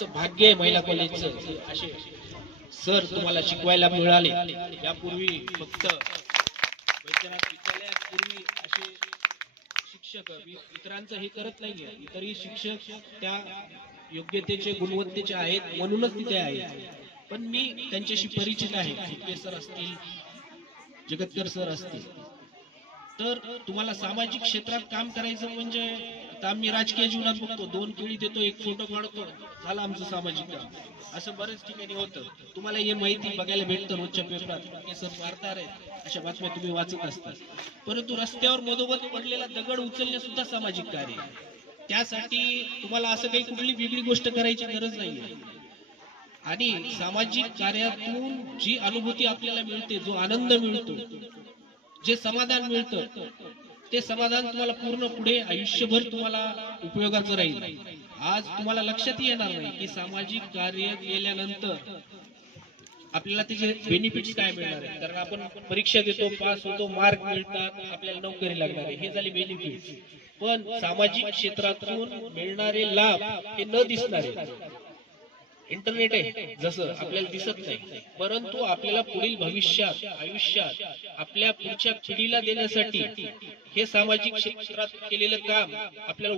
तुमचं भाग्य आहे महिला कॉलेजचं असे सर तुम्हाला शिकवायला मिळाले. यापूर्वी फक्त वैद्यनाथ पूर्वी असे शिक्षक इतरांचं हे करत नाहीये. इतरही शिक्षक त्या योग्यतेचे गुणवत्तेचे आहेत म्हणूनच तिथे आहेत. पण मी त्यांच्याशी परिचित आहे. शिंदे सर असतील जगतकर सर असतील. तर तुम्हाला सामाजिक क्षेत्रात काम करायचं म्हणजे तर आम्ही राजकीय जीवनात बघतो. दोन केळी देतो एक फोटो काढतो. झालं आमचं सामाजिक काम. असं बरेच ठिकाणी होतं. तुम्हाला हे माहिती बघायला भेटतं रोजच्या पेपरात. हे सर वार्ताहर आहेत. अशा बातम्या तुम्ही वाचत असता. परंतु रस्त्यावर मधोमध पडलेला दगड उचलणे सुद्धा सामाजिक कार्य आहे. त्यासाठी तुम्हाला असं काही कुठली वेगळी गोष्ट करायची गरज नाही आणि सामाजिक कार्यातून जी अनुभूती आपल्याला मिळते जो आनंद मिळतो जे समाधान मिळतं ते समाधान तुम्हाला पूर्ण पुढे आयुष्यभर तुम्हाला उपयोगाचं राहील. आज तुम्हाला लक्षात येणार नाही की सामाजिक कार्य केल्यानंतर आपल्याला त्याचे बेनिफिट्स काय मिळणार आहे कारण आपण परीक्षा देतो पास होतो मार्क मिळतात आपल्याला नोकरी लागणार आहे. हे झाले बेनिफिट्स पण सामाजिक क्षेत्रातून मिळणारे लाभ हे न दिसणारे. इंटरनेट आहे जसं आपल्याला दिसत नाही. परंतु आपल्याला पुढील भविष्यात आयुष्यात आपल्या पुढच्या पिढीला देण्यासाठी हे सामाजिक क्षेत्रात केलेलं काम आपल्याला